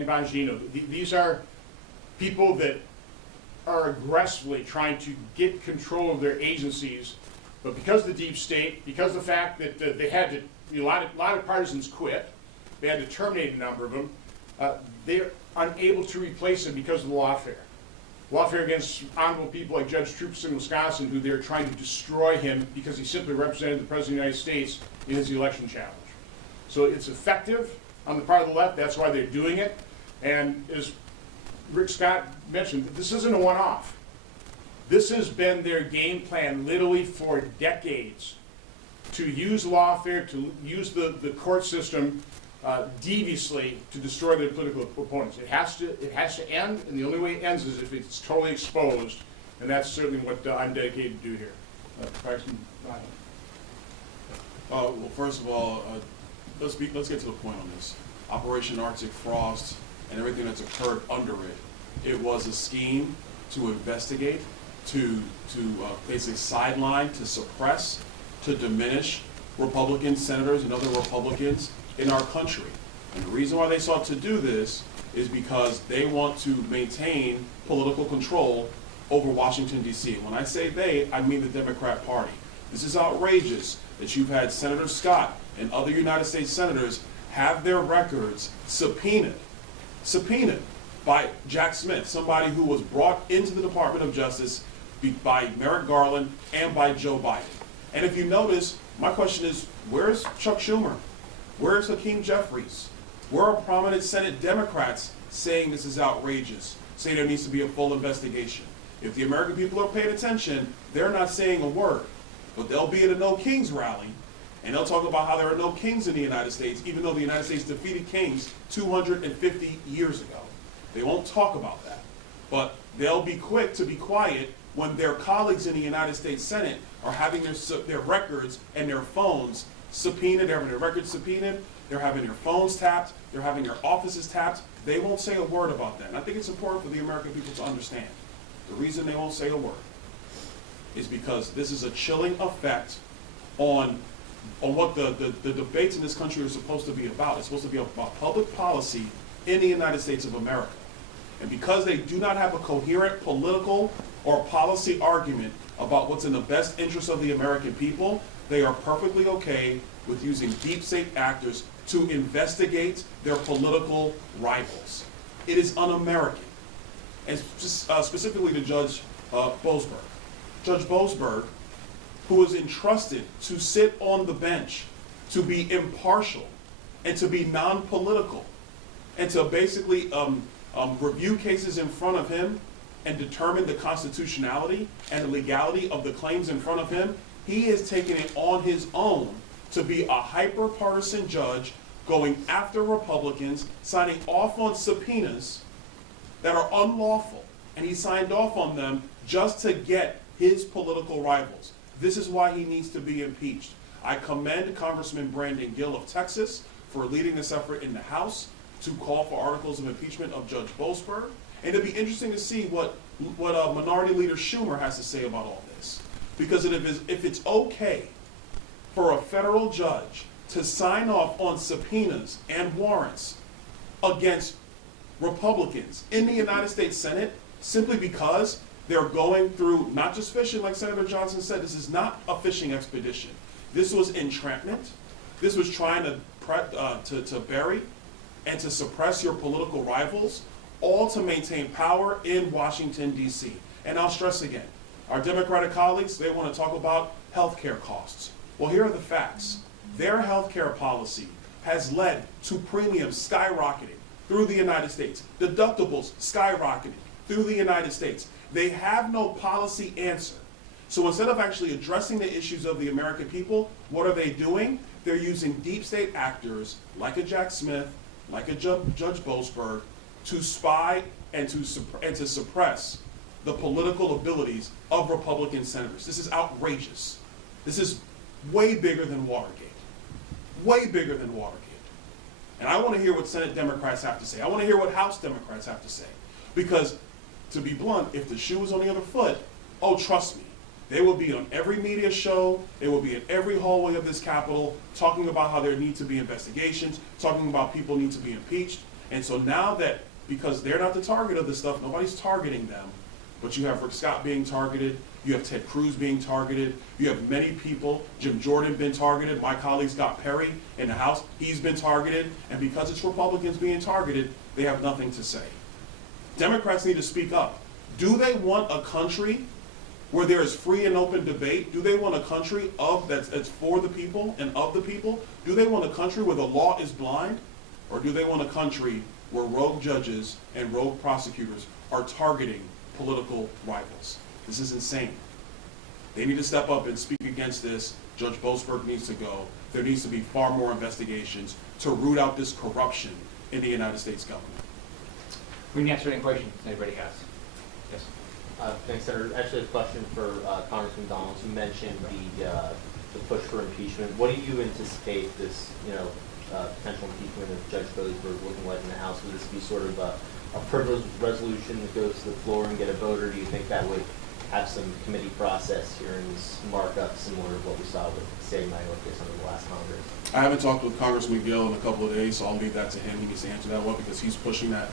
These are people that are aggressively trying to get control of their agencies, but because of the deep state, because of the fact that they had to, a lot of partisans quit, they had to terminate a number of them, they're unable to replace them because of the lawfare. Lawfare against honorable people like Judge Troops in Wisconsin, who they're trying to destroy him because he simply represented the President of the United States in his election challenge. So it's effective on the part of the left, that's why they're doing it. And as Rick Scott mentioned, this isn't a one-off. This has been their game plan literally for decades, to use lawfare, to use the court system deviously to destroy their political opponents. It has to end, and the only way it ends is if it's totally exposed, and that's certainly what I'm dedicated to do here. Congressman Ryan. Well, first of all, let's get to the point on this. Operation Arctic Frost and everything that's occurred under it. It was a scheme to investigate, to basically sideline, to suppress, to diminish Republican senators and other Republicans in our country. And the reason why they sought to do this is because they want to maintain political control over Washington, D.C. When I say they, I mean the Democrat Party. This is outrageous that you've had Senator Scott and other United States senators have their records subpoenaed by Jack Smith, somebody who was brought into the Department of Justice by Merrick Garland and by Joe Biden. And if you notice, my question is, where's Chuck Schumer? Where's Hakeem Jeffries? Where are prominent Senate Democrats saying this is outrageous, saying there needs to be a full investigation? If the American people are paying attention, they're not saying a word. But they'll be at a No Kings rally, and they'll talk about how there are no kings in the United States, even though the United States defeated kings 250 years ago. They won't talk about that. But they'll be quick to be quiet when their colleagues in the United States Senate are having their records and their phones subpoenaed, they're having their records subpoenaed, they're having their phones tapped, they're having their offices tapped. They won't say a word about that. And I think it's important for the American people to understand. The reason they won't say a word is because this is a chilling effect on what the debates in this country are supposed to be about. It's supposed to be about public policy in the United States of America. And because they do not have a coherent political or policy argument about what's in the best interest of the American people, they are perfectly okay with using deep state actors to investigate their political rivals. It is un-American. And specifically to Judge Boasberg. Judge Boasberg, who was entrusted to sit on the bench, to be impartial, and to be non-political, and to basically review cases in front of him and determine the constitutionality and the legality of the claims in front of him, he has taken it on his own to be a hyper-partisan judge going after Republicans, signing off on subpoenas that are unlawful, and he signed off on them just to get his political rivals. This is why he needs to be impeached. I commend Congressman Brandon Gill of Texas for leading this effort in the House to call for articles of impeachment of Judge Boasberg. And it'll be interesting to see what Minority Leader Schumer has to say about all this. Because if it's okay for a federal judge to sign off on subpoenas and warrants against Republicans in the United States Senate simply because they're going through not just fishing, like Senator Johnson said, this is not a fishing expedition. This was entrapment. This was trying to bury and to suppress your political rivals, all to maintain power in Washington, D.C. And I'll stress again, our Democratic colleagues, they want to talk about health care costs. Well, here are the facts. Their health care policy has led to premiums skyrocketing through the United States, deductibles skyrocketing through the United States. They have no policy answer. So instead of actually addressing the issues of the American people, what are they doing? They're using deep state actors like a Jack Smith, like a Judge Boasberg, to spy and to suppress the political abilities of Republican senators. This is outrageous. This is way bigger than Watergate. Way bigger than Watergate. And I want to hear what Senate Democrats have to say. I want to hear what House Democrats have to say. Because, to be blunt, if the shoe was on the other foot, oh, trust me, they will be on every media show, they will be in every hallway of this Capitol, talking about how there need to be investigations, talking about people need to be impeached. And so now that, because they're not the target of this stuff, nobody's targeting them, but you have Rick Scott being targeted, you have Ted Cruz being targeted, you have many people, Jim Jordan been targeted, my colleague Scott Perry in the House, he's been targeted, and because it's Republicans being targeted, they have nothing to say. Democrats need to speak up. Do they want a country where there is free and open debate? Do they want a country that's for the people and of the people? Do they want a country where the law is blind? Or do they want a country where rogue judges and rogue prosecutors are targeting political rivals? This is insane. They need to step up and speak against this. Judge Boasberg needs to go. There needs to be far more investigations to root out this corruption in the United States government. We can answer any questions anybody has. Yes. Thanks, Senator. Actually, a question for Congressman Donalds. You mentioned the push for impeachment. What do you anticipate this, potential impeachment of Judge Boasberg looking like in the House? Would this be sort of a privileged resolution that goes to the floor and get a vote, or do you think that would have some committee process hearings, markup similar to what we saw with State Mayorkas under the last Congress? I haven't talked with Congressman Gill in a couple of days, so I'll leave that to him. He needs to answer that one because he's pushing that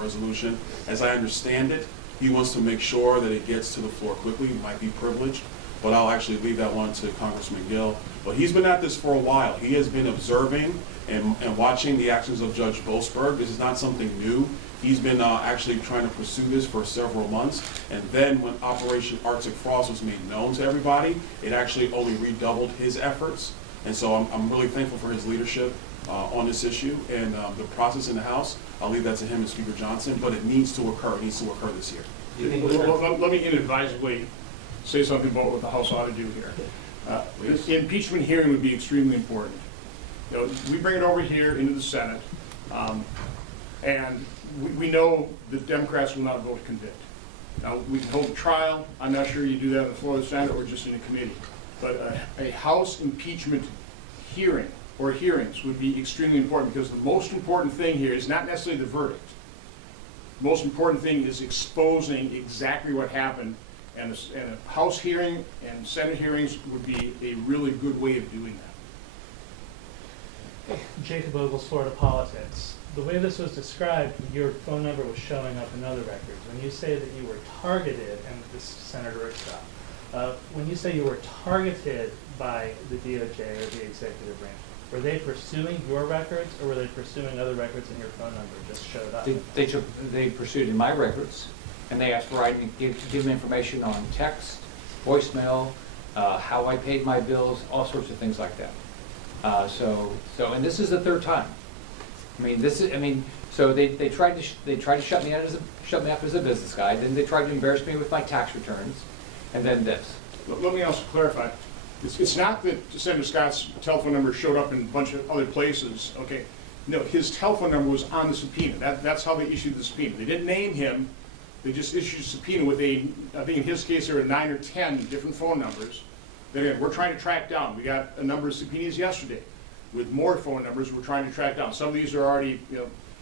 resolution. As I understand it, he wants to make sure that it gets to the floor quickly. It might be privileged, but I'll actually leave that one to Congressman Gill. But he's been at this for a while. He has been observing and watching the actions of Judge Boasberg. This is not something new. He's been actually trying to pursue this for several months. And then when Operation Arctic Frost was made known to everybody, it actually only redoubled his efforts. And so I'm really thankful for his leadership on this issue. And the process in the House, I'll leave that to him and Speaker Johnson, but it needs to occur. It needs to occur this year. Let me inadvisably say something about what the House ought to do here. The impeachment hearing would be extremely important. We bring it over here into the Senate, and we know the Democrats will not vote to convict. Now, we can hold a trial. I'm not sure you do that on the floor of the Senate or just in a committee. But a House impeachment hearing or hearings would be extremely important, because the most important thing here is not necessarily the verdict. The most important thing is exposing exactly what happened, and a House hearing and Senate hearings would be a really good way of doing that. Jacob Ogles, Florida Politics. The way this was described, your phone number was showing up in other records. When you say that you were targeted, and this is Senator Rick Scott, when you say you were targeted by the DOJ or the executive branch, were they pursuing your records, or were they pursuing other records and your phone number just showed up? They pursued in my records, and they asked for I to give them information on text, voicemail, how I paid my bills, all sorts of things like that. And this is the third time. So they tried to shut me up as a business guy. Then they tried to embarrass me with my tax returns, and then this. Let me also clarify. It's not that Senator Scott's telephone number showed up in a bunch of other places. Okay, no, his telephone number was on the subpoena. That's how they issued the subpoena. They didn't name him. They just issued a subpoena with I think in his case there were 9 or 10 different phone numbers. Then we're trying to track down. We got a number of subpoenas yesterday with more phone numbers we're trying to track down. Some of these are already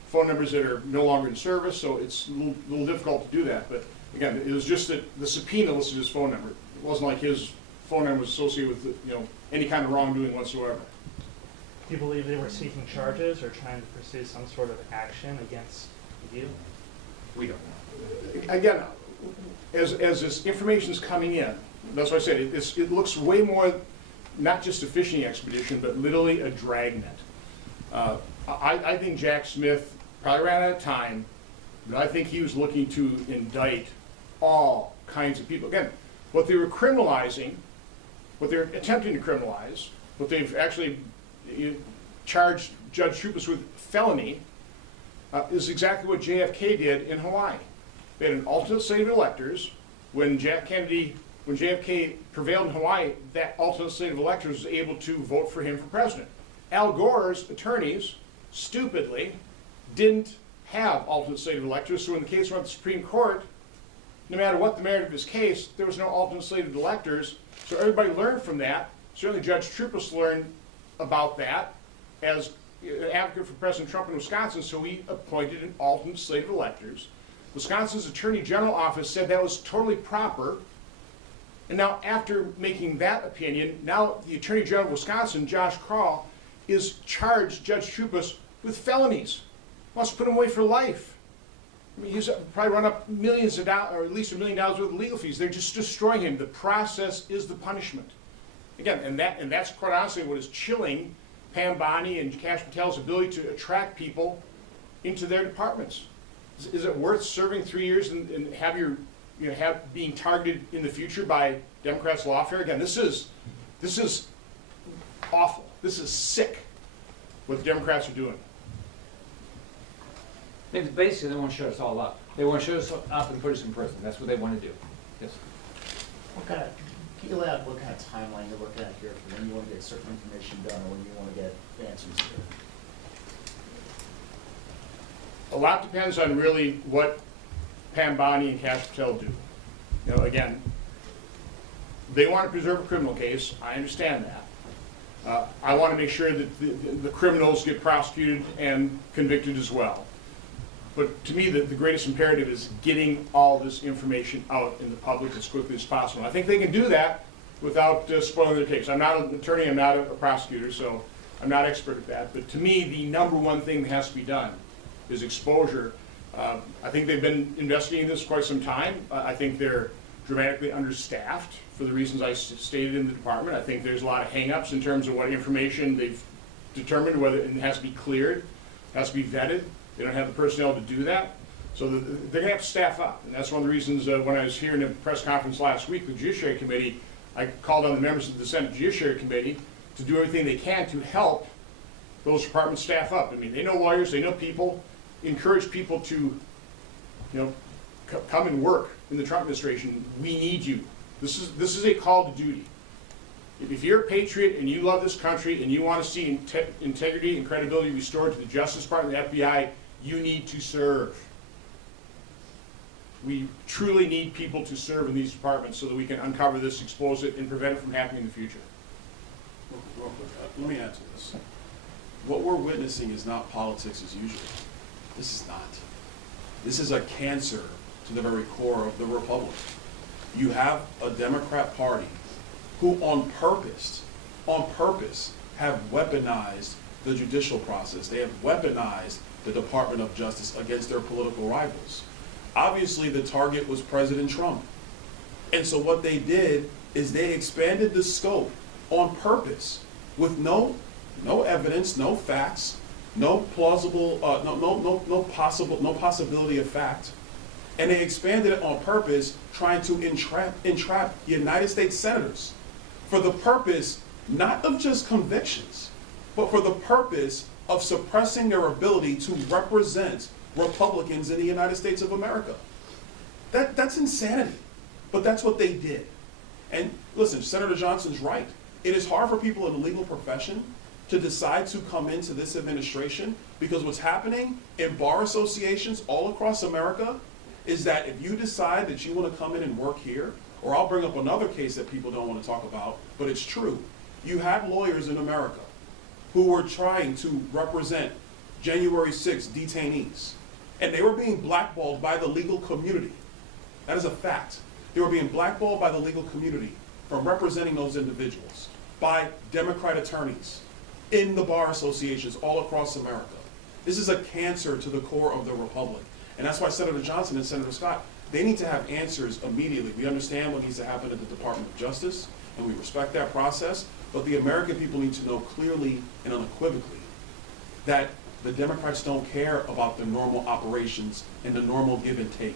phone numbers that are no longer in service, so it's a little difficult to do that. But again, it was just that the subpoena listed his phone number. It wasn't like his phone number was associated with any kind of wrongdoing whatsoever. Do you believe they were seeking charges or trying to pursue some sort of action against you? We don't know. Again, as this information is coming in, that's why I said it looks way more not just a fishing expedition, but literally a dragnet. I think Jack Smith probably ran out of time, but I think he was looking to indict all kinds of people. Again, what they were criminalizing, what they're attempting to criminalize, what they've actually charged Judge Troupas with felony, is exactly what JFK did in Hawaii. They had an alternate slate of electors. When JFK prevailed in Hawaii, that alternate slate of electors was able to vote for him for president. Al Gore's attorneys, stupidly, didn't have alternate slate of electors, so when the case went to the Supreme Court, no matter what the merit of his case, there was no alternate slate of electors, so everybody learned from that. Certainly Judge Troupas learned about that as an advocate for President Trump in Wisconsin, so he appointed an alternate slate of electors. Wisconsin's Attorney General office said that was totally proper. And now, after making that opinion, now the Attorney General of Wisconsin, Josh Krall, is charged Judge Troupas with felonies. wants to put him away for life. I mean, he's probably run up millions of dollars, or at least $1 million worth of legal fees. They're just destroying him. The process is the punishment. Again, and that's quite honestly what is chilling Pam Bondi and Kash Patel's ability to attract people into their departments. Is it worth serving 3 years and have your, have being targeted in the future by Democrats' lawfare? Again, this is awful. This is sick what the Democrats are doing. Basically, they want to shut us all up. They want to shut us up and put us in prison. That's what they want to do. Yes. Can you lay out what kind of timeline you're looking at here for when you want to get certain information done or when you want to get answers here? A lot depends on really what Pam Bondi and Kash Patel do. Again, they want to preserve a criminal case. I understand that. I want to make sure that the criminals get prosecuted and convicted as well. But to me, the greatest imperative is getting all this information out in the public as quickly as possible. I think they can do that without spoiling their case. I'm not an attorney, I'm not a prosecutor, so I'm not expert at that. But to me, the number one thing that has to be done is exposure. I think they've been investigating this quite some time. I think they're dramatically understaffed for the reasons I stated in the department. I think there's a lot of hang-ups in terms of what information they've determined, whether it has to be cleared, has to be vetted. They don't have the personnel to do that. So they're going to have to staff up. And that's one of the reasons when I was here in a press conference last week with the Judiciary Committee, I called on the members of the Senate Judiciary Committee to do everything they can to help those departments staff up. I mean, they know lawyers, they know people, encourage people to, come and work in the Trump administration. We need you. This is a call to duty. If you're a patriot and you love this country and you want to see integrity and credibility restored to the Justice Department and the FBI, you need to serve. We truly need people to serve in these departments so that we can uncover this, expose it, and prevent it from happening in the future. Real quick, let me add to this. What we're witnessing is not politics as usual. This is not. This is a cancer to the very core of the republic. You have a Democrat Party who on purpose, have weaponized the judicial process. They have weaponized the Department of Justice against their political rivals. Obviously, the target was President Trump. And so what they did is they expanded the scope on purpose with no evidence, no facts, no plausible, no possibility of fact. And they expanded it on purpose, trying to entrap United States senators for the purpose not of just convictions, but for the purpose of suppressing their ability to represent Republicans in the United States of America. That's insanity, but that's what they did. And listen, Senator Johnson's right. It is hard for people in the legal profession to decide to come into this administration because what's happening in bar associations all across America is that if you decide that you want to come in and work here, or I'll bring up another case that people don't want to talk about, but it's true. You have lawyers in America who were trying to represent January 6th detainees, and they were being blackballed by the legal community. That is a fact. They were being blackballed by the legal community from representing those individuals by Democrat attorneys in the bar associations all across America. This is a cancer to the core of the republic. And that's why Senator Johnson and Senator Scott, they need to have answers immediately. We understand what needs to happen at the Department of Justice, and we respect that process, but the American people need to know clearly and unequivocally that the Democrats don't care about the normal operations and the normal give and take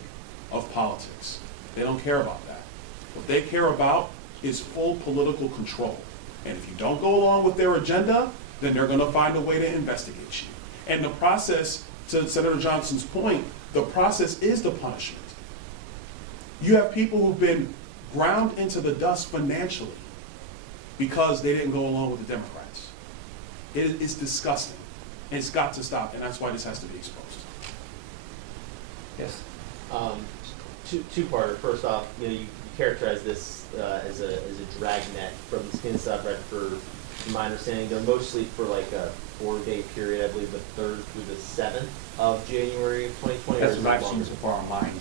of politics. They don't care about that. What they care about is full political control. And if you don't go along with their agenda, then they're going to find a way to investigate you. And the process, to Senator Johnson's point, the process is the punishment. You have people who've been ground into the dust financially because they didn't go along with the Democrats. It's disgusting. And it's got to stop, and that's why this has to be exposed. Yes. Two-parter. First off, you characterize this as a dragnet. From the skins I've read, from my understanding, they're mostly for like a 4-day period. I believe the 3rd through the 7th of January of 2020. That's what I've seen so far online.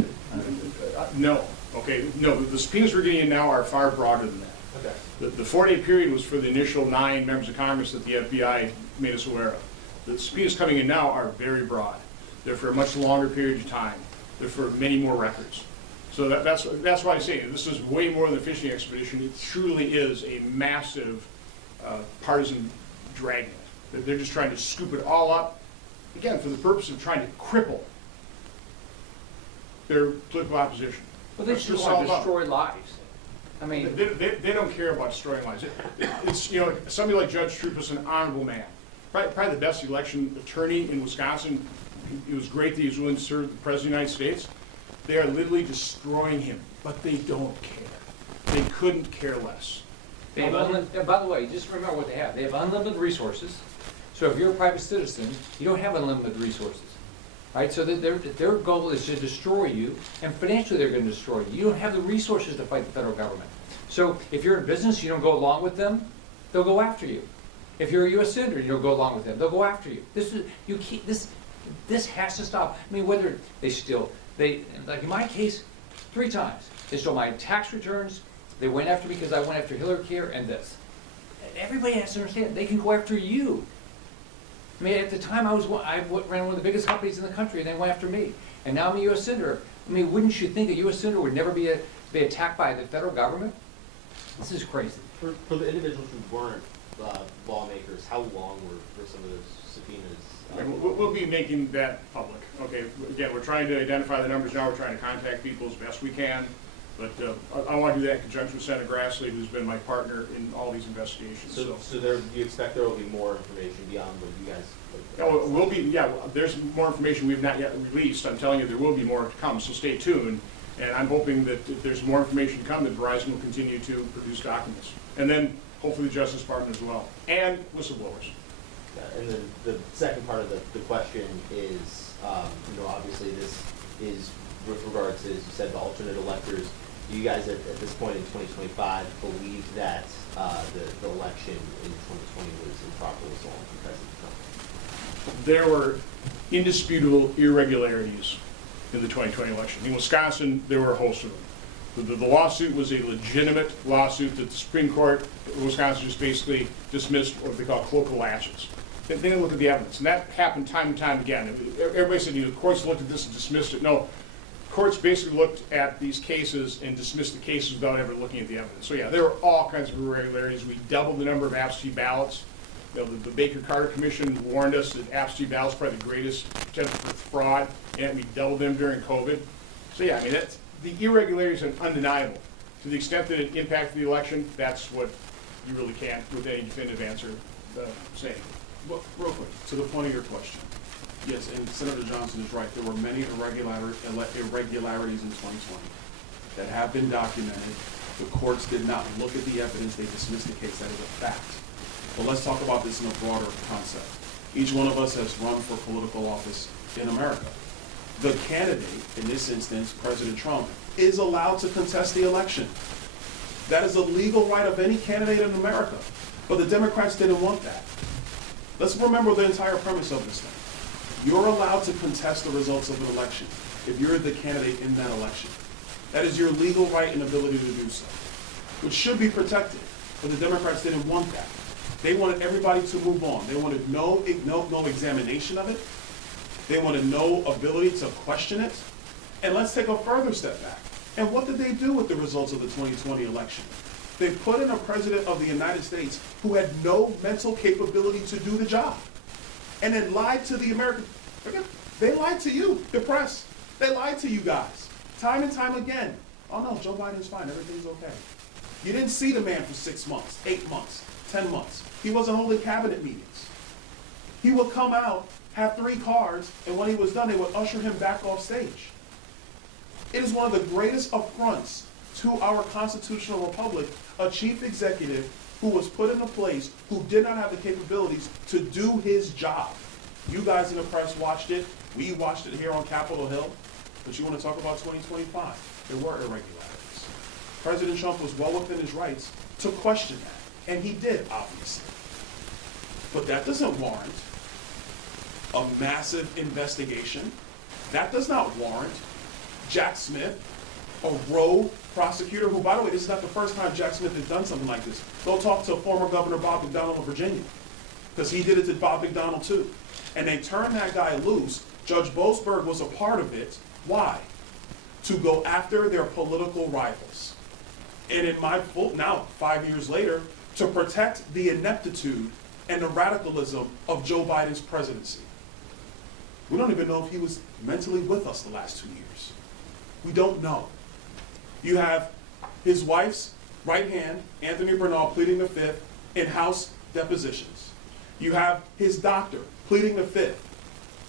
No. Okay. No, the subpoenas we're getting in now are far broader than that. Okay. The 4-day period was for the initial 9 members of Congress that the FBI made us aware of. The subpoenas coming in now are very broad. They're for a much longer period of time. They're for many more records. So that's why I say this is way more than a fishing expedition. It truly is a massive partisan dragnet. They're just trying to scoop it all up, again, for the purpose of trying to cripple their political opposition. Well, they That's just what it's all want to about. destroy lives. I mean, They don't care about destroying lives. It's, you know, somebody like Judge Troop is an honorable man. Probably the best election attorney in Wisconsin. It was great that he was willing to serve the President of the United States. They are literally destroying him, but they don't care. They couldn't care less. they have and by the way, just remember what they have. They have unlimited resources. So if you're a private citizen, you don't have unlimited resources. Right? So their goal is to destroy you, and financially they're going to destroy you. You don't have the resources to fight the federal government. So if you're in business, you don't go along with them, they'll go after you. If you're a U.S. senator, you don't go along with them, they'll go after you. This has to stop. I mean, whether like in my case, 3 times. They stole my tax returns, they went after me because I went after Hillary Care and this. Everybody has to understand, they can go after you. I mean, at the time I ran one of the biggest companies in the country and they went after me. And now I'm a U.S. senator. I mean, wouldn't you think a U.S. senator would never be attacked by the federal government? This is crazy. For the individuals who weren't lawmakers, how long were some of those subpoenas? And we'll be making that public. Okay, again, we're trying to identify the numbers now. We're trying to contact people as best we can. But I want to do that in conjunction with Senator Grassley, who's been my partner in all these investigations. So do you expect there will be more information beyond what you guys? Oh, will be, yeah, there's more information we've not yet released. I'm telling you, there will be more to come, so stay tuned. And I'm hoping that if there's more information to come, that Verizon will continue to produce documents. And then hopefully the Justice Department as well, and whistleblowers. And then the second part of the question is, obviously this is with regards to, as you said, the alternate electors. Do you guys at this point in 2025 believe that the election in 2020 was improperly stolen from President Trump? There were indisputable irregularities in the 2020 election. In Wisconsin, there were a host of them. The lawsuit was a legitimate lawsuit that the Supreme Court of Wisconsin just basically dismissed what they call colloquial latches. They didn't look at the evidence, and that happened time and time again. Everybody said, the courts looked at this and dismissed it. No, courts basically looked at these cases and dismissed the cases without ever looking at the evidence. So yeah, there were all kinds of irregularities. We doubled the number of absentee ballots. The Baker-Carter Commission warned us that absentee ballots are probably the greatest potential for fraud, and we doubled them during COVID. So yeah, I mean, the irregularities are undeniable. To the extent that it impacted the election, that's what you really can't, with any definitive answer, say. Well, real quick, to the point of your question. Yes, and Senator Johnson is right. There were many irregularities in 2020 that have been documented. The courts did not look at the evidence. They dismissed the case. That is a fact. But let's talk about this in a broader concept. Each one of us has run for political office in America. The candidate, in this instance, President Trump, is allowed to contest the election. That is a legal right of any candidate in America. But the Democrats didn't want that. Let's remember the entire premise of this thing. You're allowed to contest the results of an election if you're the candidate in that election. That is your legal right and ability to do so, which should be protected. But the Democrats didn't want that. They wanted everybody to move on. They wanted no examination of it. They wanted no ability to question it. And let's take a further step back. And what did they do with the results of the 2020 election? They put in a president of the United States who had no mental capability to do the job. And then lied to the American, they lied to you, the press. They lied to you guys, time and time again. Oh no, Joe Biden's fine, everything's okay. You didn't see the man for 6 months, 8 months, 10 months. He wasn't holding cabinet meetings. He would come out, have 3 cards, and when he was done, they would usher him back off stage. It is one of the greatest affronts to our constitutional republic, a chief executive who was put in a place who did not have the capabilities to do his job. You guys in the press watched it. We watched it here on Capitol Hill. But you want to talk about 2025? There were irregularities. President Trump was well within his rights to question that. And he did, obviously. But that doesn't warrant a massive investigation. That does not warrant Jack Smith, a rogue prosecutor who, by the way, this is not the first time Jack Smith has done something like this. Go talk to former Governor Bob McDonnell of Virginia, because he did it to Bob McDonnell too. And they turned that guy loose Judge Boasberg was a part of it. Why? To go after their political rivals. And in my book, now 5 years later, to protect the ineptitude and the radicalism of Joe Biden's presidency. We don't even know if he was mentally with us the last 2 years. We don't know. You have his wife's right hand, Anthony Bernal, pleading the fifth in House depositions. You have his doctor pleading the fifth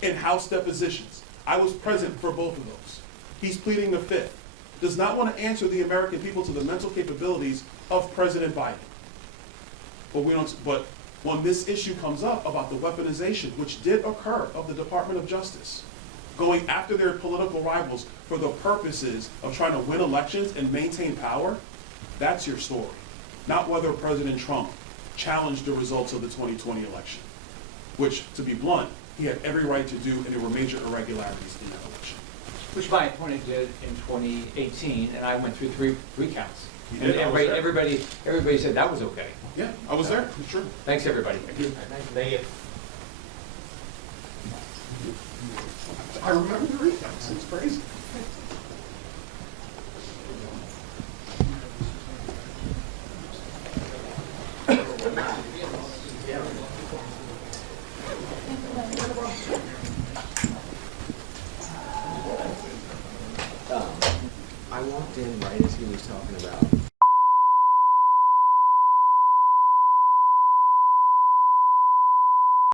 in House depositions. I was present for both of those. He's pleading the fifth. Does not want to answer the American people to the mental capabilities of President Biden. But when this issue comes up about the weaponization, which did occur, of the Department of Justice, going after their political rivals for the purposes of trying to win elections and maintain power, that's your story. Not whether President Trump challenged the results of the 2020 election, which, to be blunt, he had every right to do, and there were major irregularities in that election. Which my opponent did in 2018, and I went through three recounts. You And did? I was there. everybody said that was okay. Yeah, I was there. It's true. Thanks, everybody. Thank you. I remember the recounts. It's crazy. I walked in right as he was talking about